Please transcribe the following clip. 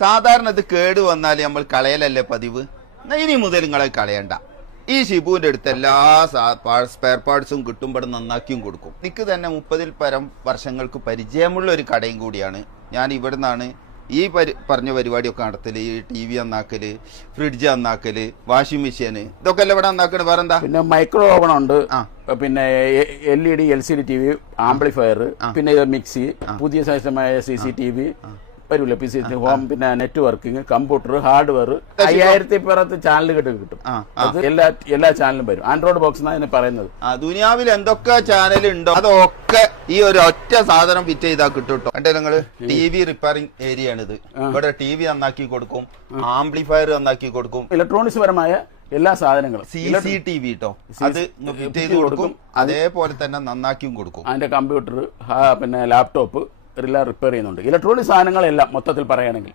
സാധാരണ ഇത് കേട് വന്നാൽ നമ്മൾ കളയലല്ലേ പതിവ്. ഇനി മുതൽ നിങ്ങളെ കളയണ്ട. ഈ ഷിബുവിന്റെ അടുത്ത് എല്ലാ സ്പെയർ പാർട്സും കിട്ടുമ്പോൾ നന്നാക്കിയും കൊടുക്കും. എനിക്ക് തന്നെ 30-ൽ പരം വർഷങ്ങൾക്ക് പരിചയമുള്ള ഒരു കടയും കൂടിയാണ്. ഞാൻ ഇവിടെ നിന്നാണ് ഈ പറഞ്ഞ പരിപാടിയൊക്കെ നടത്തല്. ഈ TV നന്നാക്കല്, ഫ്രിഡ്ജ് നന്നാക്കല്, വാഷിംഗ് മെഷീൻ, ഇതൊക്കെ അല്ലേ ഇവിടെ നന്നാക്കണ്. വേറെന്താ? പിന്നെ മൈക്രോ ഓവൺ ഉണ്ട്, പിന്നെ LED LCD TV, ആംപ്ലിഫയർ, പിന്നെ മിക്സി, പുതിയ സൈസമായ CCTV വരൂല, PC ഹോം, പിന്നെ നെറ്റ്വർക്കിംഗ്, കമ്പ്യൂട്ടർ, ഹാർഡ്വെയർ, 5000 ചാനലുകൾ കിട്ടും. അത് എല്ലാ ചാനലും വരും. ആൻഡ്രോയിഡ് ബോക്സ് എന്നാണ് പറയുന്നത്. ദുനിയാവിൽ എന്തൊക്കെ ചാനൽ ഉണ്ടോ അതൊക്കെ ഈ ഒരു ഒറ്റ സാധനം ഫിറ്റ് ചെയ്താൽ കിട്ടും. കണ്ടേ നിങ്ങള്? TV റിപ്പയറിംഗ് ഏരിയ ആണിത്. ഇവിടെ TV നന്നാക്കി കൊടുക്കും, ആംപ്ലിഫയർ നന്നാക്കി കൊടുക്കും, ഇലക്ട്രോണിക്സ് പരമായ എല്ലാ സാധനങ്ങളും. CCTV ട്ടോ, അത് ഫിറ്റ് ചെയ്ത് കൊടുക്കും. അതേപോലെ തന്നെ നന്നാക്കിയും കൊടുക്കും. അതിന്റെ കമ്പ്യൂട്ടർ, പിന്നെ ലാപ്ടോപ്പ് എല്ലാം റിപ്പയർ ചെയ്യുന്നുണ്ട്. ഇലക്ട്രോണിക് സാധനങ്ങളെല്ലാം മൊത്തത്തിൽ പറയുകയാണെങ്കിൽ